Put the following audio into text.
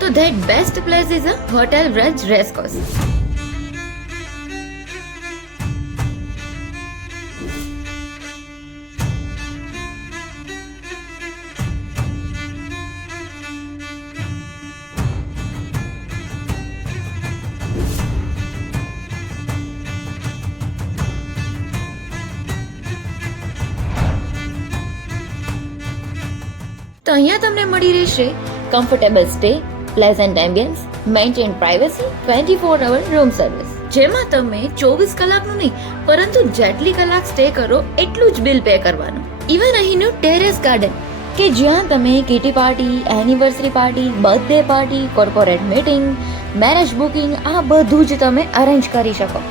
તો that best place is a Hotel Raj Racecourse. તો અહીંયા તમને મળી રહેશે comfortable stay, pleasant ambience, maintain privacy, 24 અવર રૂમ સર્વિસ, જેમાં તમે 24 કલાકનું નહીં પરંતુ જેટલી કલાક સ્ટે કરો એટલું જ બિલ પે કરવાનું. ઇવન અહીંનું ટેરેસ ગાર્ડન કે જ્યાં તમે kitty party, anniversary party, birthday party, corporate meeting, marriage booking આ બધું જ તમે અરેન્જ કરી શકો.